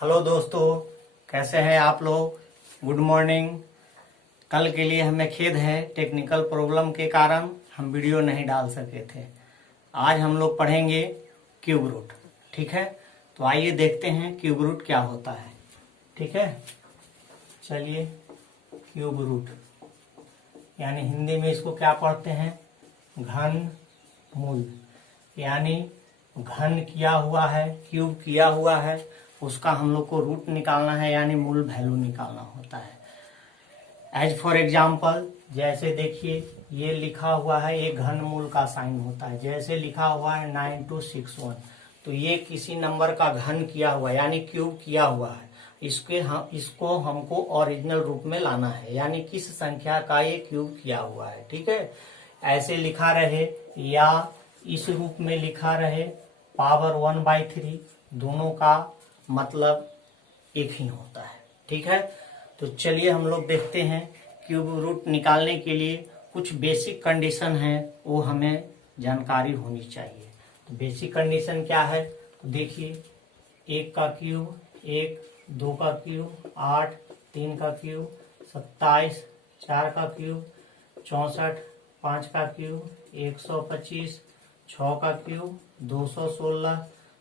Hello दोस्तों, कैसे हैं आप लोग। Good morning. कल के लिए हमें खेद है, टेक्निकल प्रॉब्लम के कारण हम वीडियो नहीं डाल सके थे। आज हम लोग पढ़ेंगे क्यूब रूट। ठीक है, तो आइए देखते हैं क्यूब रूट क्या होता है। ठीक है, चलिए। क्यूब रूट यानी हिंदी में इसको क्या पढ़ते हैं, घन मूल। यानी घन किया हुआ है, क्यूब किया हुआ है, उसका हम लोग को रूट निकालना है, यानी मूल वैल्यू निकालना होता है। एज फॉर एग्जाम्पल, जैसे देखिए ये लिखा हुआ है, एक घन मूल का साइन होता है। जैसे लिखा हुआ है 9261, तो ये किसी नंबर का घन किया हुआ यानी क्यूब किया हुआ है। इसको हमको ओरिजिनल रूप में लाना है, यानी किस संख्या का ये क्यूब किया हुआ है। ठीक है, ऐसे लिखा रहे या इस रूप में लिखा रहे, पावर 1/3, दोनों का मतलब एक ही होता है। ठीक है, तो चलिए हम लोग देखते हैं। क्यूब रूट निकालने के लिए कुछ बेसिक कंडीशन है, वो हमें जानकारी होनी चाहिए। तो बेसिक कंडीशन क्या है, तो देखिए, 1 का क्यूब 1, 2 का क्यूब 8, 3 का क्यूब 27, 4 का क्यूब 64, 5 का क्यूब 125, 6 का क्यूब 216,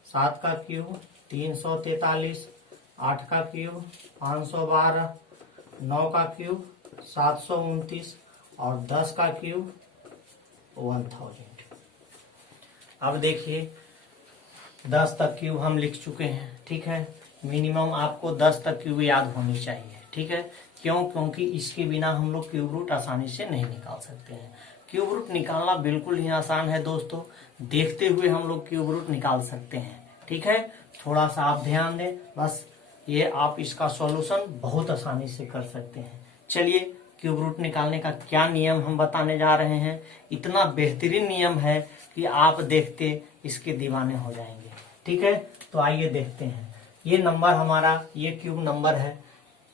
7 का क्यूब 343, 8 का क्यूब 512, 9 का क्यूब 729 और 10 का क्यूब 1000। अब देखिए 10 तक क्यूब हम लिख चुके हैं। ठीक है, मिनिमम आपको 10 तक क्यूब याद होनी चाहिए। ठीक है, क्योंकि इसके बिना हम लोग क्यूब रूट आसानी से नहीं निकाल सकते हैं। क्यूब रूट निकालना बिल्कुल ही आसान है दोस्तों, देखते हुए हम लोग क्यूब रूट निकाल सकते हैं। ठीक है, थोड़ा सा आप ध्यान दें, बस ये आप इसका सॉल्यूशन बहुत आसानी से कर सकते हैं। चलिए, क्यूब रूट निकालने का क्या नियम हम बताने जा रहे हैं। इतना बेहतरीन नियम है कि आप देखते इसके दीवाने हो जाएंगे। ठीक है, तो आइए देखते हैं। ये नंबर हमारा, ये क्यूब नंबर है,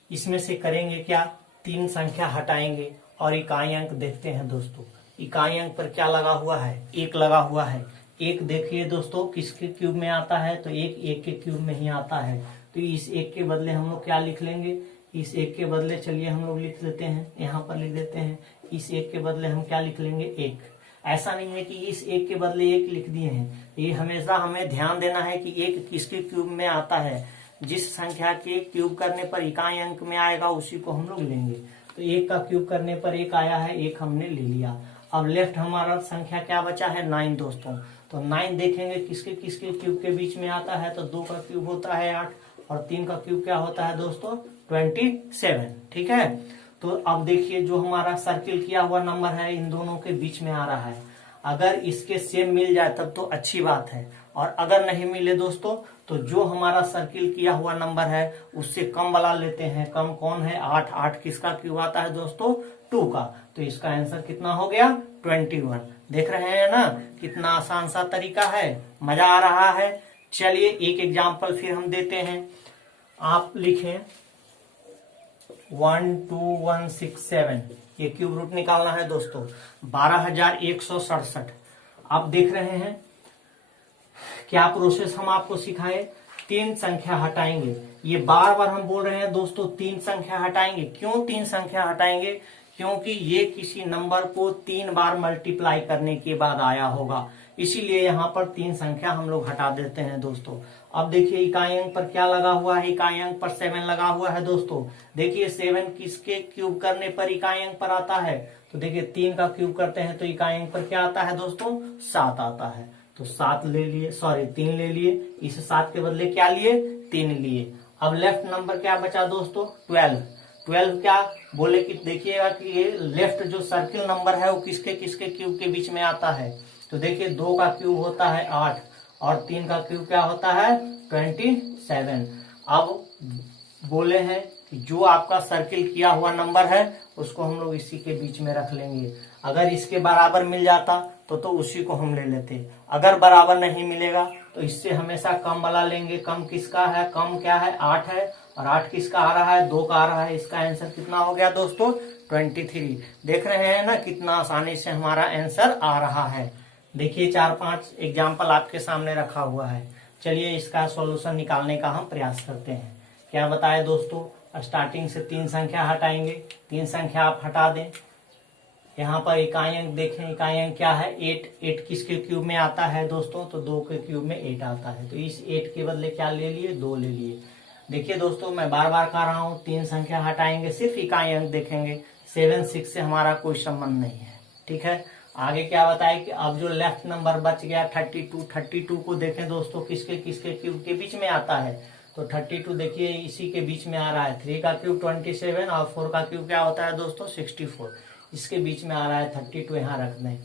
इसमें से करेंगे क्या, 3 संख्या हटाएंगे और इकाई अंक देखते हैं दोस्तों। इकाई अंक पर क्या लगा हुआ है, 1 लगा हुआ है। 1 देखिए दोस्तों किसके क्यूब में आता है, तो 1 के क्यूब में ही आता है। तो इस 1 के बदले हम लोग क्या लिख लेंगे, इस 1 के बदले चलिए हम लोग लिख लेते हैं, यहाँ पर लिख देते हैं। इस 1 के बदले हम क्या लिख लेंगे, 1। ऐसा नहीं है कि इस 1 के बदले 1 लिख दिए हैं, ये हमेशा हमें ध्यान देना है कि 1 किसके क्यूब में आता है। जिस संख्या के क्यूब करने पर इकाई अंक में आएगा उसी को हम लोग लेंगे। तो 1 का क्यूब करने पर 1 आया है, 1 हमने ले लिया। अब लेफ्ट हमारा संख्या क्या बचा है, 9 दोस्तों। तो 9 देखेंगे किसके किसके क्यूब के बीच में आता है, तो 2 का क्यूब होता है 8 और 3 का क्यूब क्या होता है दोस्तों, 27। ठीक है, तो अब देखिए जो हमारा सर्किल किया हुआ नंबर है इन दोनों के बीच में आ रहा है। अगर इसके सेम मिल जाए तब तो अच्छी बात है, और अगर नहीं मिले दोस्तों तो जो हमारा सर्किल किया हुआ नंबर है उससे कम वाला लेते हैं। कम कौन है, 8। 8 किसका क्यूब आता है दोस्तों, 2 का। तो इसका आंसर कितना हो गया, 21। देख रहे हैं ना, कितना आसान सा तरीका है, मजा आ रहा है। चलिए एक एग्जाम्पल फिर हम देते हैं। आप लिखें 12167, ये क्यूब रूट निकालना है दोस्तों, 12167। आप देख रहे हैं क्या प्रोसेस हम आपको सिखाए, 3 संख्या हटाएंगे। ये बार बार हम बोल रहे हैं दोस्तों, 3 संख्या हटाएंगे। क्यों 3 संख्या हटाएंगे, क्योंकि ये किसी नंबर को 3 बार मल्टीप्लाई करने के बाद आया होगा, इसीलिए यहाँ पर 3 संख्या हम लोग हटा देते हैं दोस्तों। अब देखिए इकाई अंक पर क्या लगा हुआ है, इकाई अंक पर 7 लगा हुआ है दोस्तों। देखिए 7 किसके क्यूब करने पर इकाई अंक पर आता है, तो देखिए 3 का क्यूब करते हैं तो इकाई अंक पर क्या आता है दोस्तों, 7 आता है। तो 7 ले लिए, सॉरी 3 ले लिए, इस 7 के बदले क्या लिए, 3 लिए। अब लेफ्ट नंबर क्या बचा दोस्तों, 12। 12 क्या बोले कि देखिएगा कि ये लेफ्ट जो सर्किल नंबर है वो किसके किसके क्यूब के बीच में आता है, तो देखिए 2 का क्यूब होता है 8 और 3 का क्यूब क्या होता है, 27। अब बोले हैं कि जो आपका सर्किल किया हुआ नंबर है उसको हम लोग इसी के बीच में रख लेंगे। अगर इसके बराबर मिल जाता तो उसी को हम ले लेते, अगर बराबर नहीं मिलेगा तो इससे हमेशा कम वाला लेंगे। कम किसका है, कम क्या है, 8 है, और 8 किसका आ रहा है, 2 का आ रहा है। इसका आंसर कितना हो गया दोस्तों, 23। देख रहे हैं ना कितना आसानी से हमारा आंसर आ रहा है। देखिए 4-5 एग्जाम्पल आपके सामने रखा हुआ है। चलिए इसका सॉल्यूशन निकालने का हम प्रयास करते हैं। क्या बताए दोस्तों, स्टार्टिंग से 3 संख्या हटाएंगे, 3 संख्या आप हटा दें। यहाँ पर इकाई अंक देखें, इकाई अंक क्या है 8, 8 किसके क्यूब में आता है दोस्तों, तो 2 के क्यूब में 8 आता है। तो इस 8 के बदले क्या ले लिए, 2 ले लिए। देखिए दोस्तों मैं बार बार कह रहा हूँ, 3 संख्या हटाएंगे, सिर्फ इकाई अंक देखेंगे। 7 6 से हमारा कोई संबंध नहीं है, ठीक है। आगे क्या बताए कि अब जो लेफ्ट नंबर बच गया 32 को देखें दोस्तों, किसके किसके क्यूब के बीच में आता है, तो 32 देखिए इसी के बीच में आ रहा है। 3 का क्यूब 27 और 4 का क्यूब क्या होता है दोस्तों 64, इसके बीच में आ रहा है 32, यहाँ रख दें।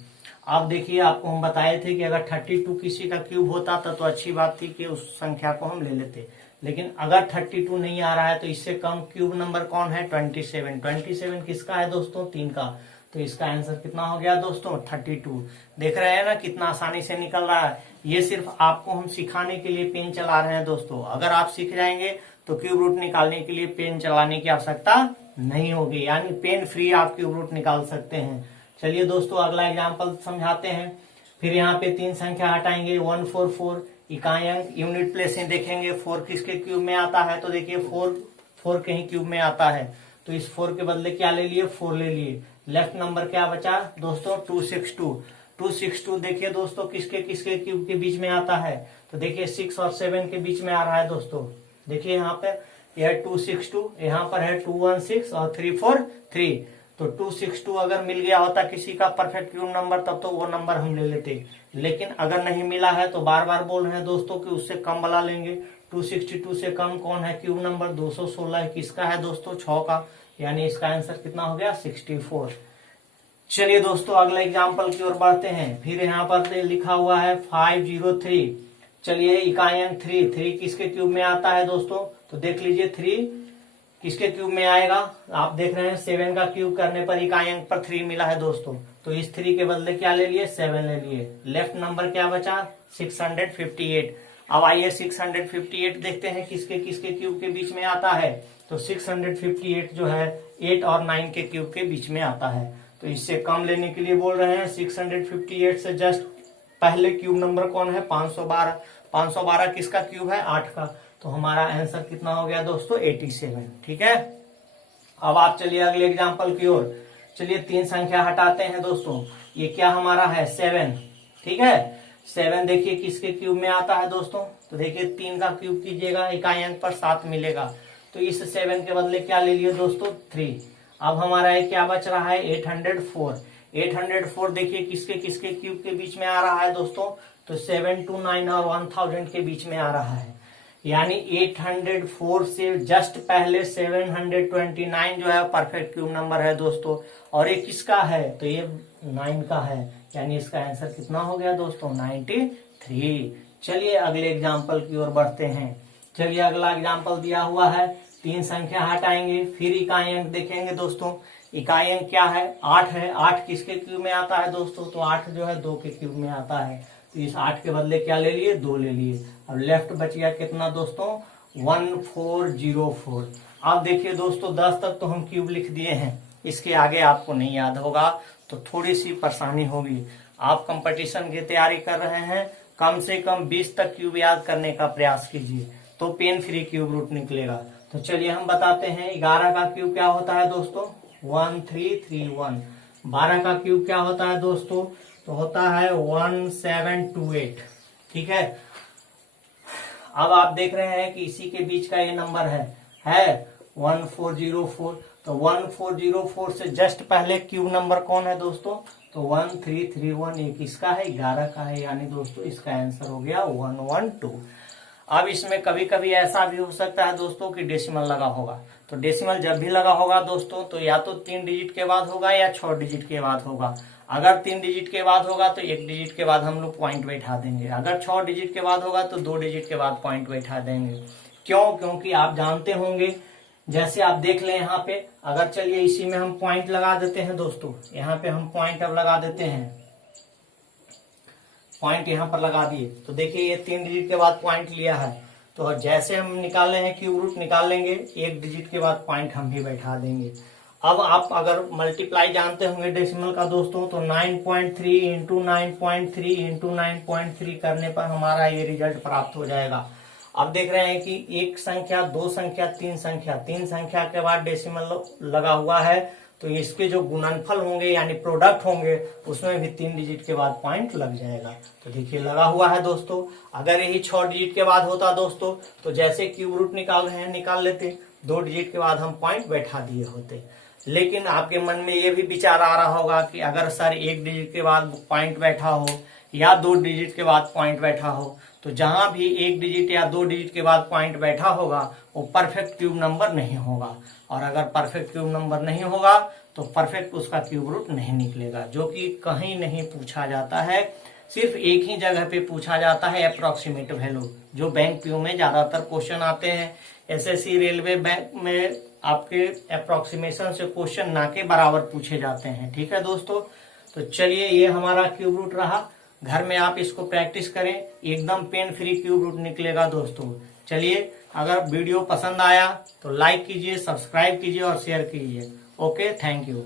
अब देखिए आपको हम बताए थे कि अगर 32 किसी का क्यूब होता था तो अच्छी बात थी कि उस संख्या को हम ले लेते, लेकिन अगर 32 नहीं आ रहा है तो इससे कम क्यूब नंबर कौन है 27। 27 किसका है दोस्तों, 3 का। तो इसका आंसर कितना हो गया दोस्तों 32। देख रहे हैं ना कितना आसानी से निकल रहा है। ये सिर्फ आपको हम सिखाने के लिए पेन चला रहे हैं दोस्तों। अगर आप सीख जाएंगे तो क्यूब रूट निकालने के लिए पेन चलाने की आवश्यकता नहीं होगी, यानी पेन फ्री आप क्यूब रूट निकाल सकते हैं। चलिए दोस्तों अगला एग्जाम्पल समझाते हैं। फिर यहाँ पे 3 संख्या हटाएंगे, 144 इकाई अंक यूनिट प्लेस में देखेंगे। 4 किसके क्यूब में आता है, तो देखिए 4 के ही क्यूब में आता है। तो इस 4 के बदले क्या ले लिए, 4 ले लिए। लेफ्ट नंबर क्या बचा दोस्तों 262 देखिए दोस्तों किसके किसके क्यूब के बीच में आता है, तो देखिए 6 और 7 के बीच में आ रहा है दोस्तों। देखिए यहाँ पे यह 262, यहाँ पर है 216 और 343। तो 262 अगर मिल गया होता किसी का परफेक्ट क्यूब नंबर तब तो वो नंबर हम ले लेते, लेकिन अगर नहीं मिला है तो बार बार बोल रहे हैं दोस्तों कि उससे कम वाला लेंगे। 262 से कम कौन है क्यूब नंबर 216 किसका है दोस्तों 6 का, यानी इसका आंसर कितना हो गया 64। चलिए दोस्तों अगले एग्जाम्पल की ओर बढ़ते हैं। फिर यहाँ पर लिखा हुआ है 503। चलिए इकाई अंक 3 किसके क्यूब में आता है दोस्तों, तो देख लीजिए 3 किसके क्यूब में आएगा, आप देख रहे हैं 7 का क्यूब करने पर इकाई अंक पर 3 मिला है दोस्तों। तो इस 3 के बदले क्या ले लिए 7 ले लिए। लेफ्ट नंबर क्या बचा 658। अब आइए 658 देखते हैं किसके किसके क्यूब के बीच में आता है। तो 658 जो है 8 और 9 के क्यूब के बीच में आता है। तो इससे कम लेने के लिए बोल रहे हैं। 658 से जस्ट पहले क्यूब नंबर कौन है 512। 512 किसका क्यूब है 8 का। तो हमारा आंसर कितना हो गया दोस्तों 87, ठीक है। अब आप चलिए अगले एग्जाम्पल की ओर। चलिए 3 संख्या हटाते हैं दोस्तों। ये क्या हमारा है 7, ठीक है। 7 देखिए किसके क्यूब में आता है दोस्तों, तो देखिए 3 का क्यूब कीजिएगा इकाई अंक पर 7 मिलेगा। तो इस 7 के बदले क्या ले लिए दोस्तों 3। अब हमारा क्या बच रहा है 804। 804 देखिए किसके किसके क्यूब के बीच में आ रहा है दोस्तों, तो 729 और 1000 के बीच में आ रहा है। यानी 804 से जस्ट पहले 729 जो है परफेक्ट क्यूब नंबर है दोस्तों, और ये किसका है, तो ये 9 का है। यानी इसका आंसर कितना हो गया दोस्तों 93। चलिए अगले एग्जाम्पल की ओर बढ़ते हैं। चलिए अगला एग्जाम्पल दिया हुआ है। 3 संख्या हटाएंगे, फिर इकाई अंक देखेंगे दोस्तों। इकाई अंक क्या है 8 है। 8 किसके क्यूब में आता है दोस्तों, तो 8 जो है 2 के क्यूब में आता है। तो इस 8 के बदले क्या ले लिए 2 ले लिए। अब लेफ्ट बच गया कितना दोस्तों 1404। अब देखिए दोस्तों 10 तक तो हम क्यूब लिख दिए हैं, इसके आगे आपको नहीं याद होगा तो थोड़ी सी परेशानी होगी। आप कंपटीशन की तैयारी कर रहे हैं, कम से कम 20 तक क्यूब याद करने का प्रयास कीजिए तो पेन फ्री क्यूब रूट निकलेगा। तो चलिए हम बताते हैं। 11 का क्यूब क्या होता है दोस्तों 1331। 12 का क्यूब क्या होता है दोस्तों, तो होता है 1728, ठीक है। अब आप देख रहे हैं कि इसी के बीच का ये नंबर है 1404। तो 1404 से जस्ट पहले क्यूब नंबर कौन है दोस्तों, तो 1331। ये किसका है 11 का है, यानी दोस्तों इसका आंसर हो गया 112। अब इसमें कभी कभी ऐसा भी हो सकता है दोस्तों कि डेसिमल लगा होगा। तो डेसिमल जब भी लगा होगा दोस्तों तो या तो 3 डिजिट के बाद होगा या 6 डिजिट के बाद होगा। अगर 3 डिजिट के बाद होगा तो 1 डिजिट के बाद हम लोग पॉइंट बैठा देंगे। अगर 6 डिजिट के बाद होगा तो 2 डिजिट के बाद पॉइंट बैठा देंगे। क्यों, क्योंकि आप जानते होंगे, जैसे आप देख लें यहाँ पे, अगर चलिए इसी में हम पॉइंट लगा देते हैं दोस्तों। यहाँ पे हम पॉइंट अब लगा देते हैं, पॉइंट यहाँ पर लगा दिए। तो देखिए ये 3 डिजिट के बाद पॉइंट लिया है, तो जैसे हम निकाल रहे हैं क्यूब रूट निकाल लेंगे 1 डिजिट के बाद पॉइंट हम भी बैठा देंगे। अब आप अगर मल्टीप्लाई जानते होंगे डेसिमल का दोस्तों, तो 9.3 इंटू 9.3 इंटू 9.3 करने पर हमारा ये रिजल्ट प्राप्त हो जाएगा। अब देख रहे हैं कि एक संख्या, दो संख्या, तीन संख्या के बाद डेसिमल लगा हुआ है, तो इसके जो गुणनफल होंगे यानी प्रोडक्ट होंगे उसमें भी 3 डिजिट के बाद पॉइंट लग जाएगा। तो देखिए लगा हुआ है दोस्तों। अगर यही 6 डिजिट के बाद होता दोस्तों, तो जैसे क्यूब रूट निकाल रहे हैं निकाल लेते, 2 डिजिट के बाद हम पॉइंट बैठा दिए होते। लेकिन आपके मन में ये भी विचार आ रहा होगा कि अगर सर 1 डिजिट के बाद पॉइंट बैठा हो या 2 डिजिट के बाद पॉइंट बैठा हो, तो जहां भी 1 डिजिट या 2 डिजिट के बाद पॉइंट बैठा होगा वो परफेक्ट क्यूब नंबर नहीं होगा, और अगर परफेक्ट क्यूब नंबर नहीं होगा तो परफेक्ट उसका क्यूब रूट नहीं निकलेगा, जो कि कहीं नहीं पूछा जाता है। सिर्फ एक ही जगह पे पूछा जाता है, अप्रोक्सीमेट वैल्यू, जो बैंक पीओ में ज्यादातर क्वेश्चन आते हैं। एसएससी रेलवे बैंक में आपके अप्रोक्सीमेशन से क्वेश्चन ना के बराबर पूछे जाते हैं। ठीक है दोस्तों, तो चलिए ये हमारा क्यूब रूट रहा। घर में आप इसको प्रैक्टिस करें, एकदम पेन फ्री क्यूब रूट निकलेगा दोस्तों। चलिए, अगर वीडियो पसंद आया तो लाइक कीजिए, सब्सक्राइब कीजिए और शेयर कीजिए। Okay, thank you.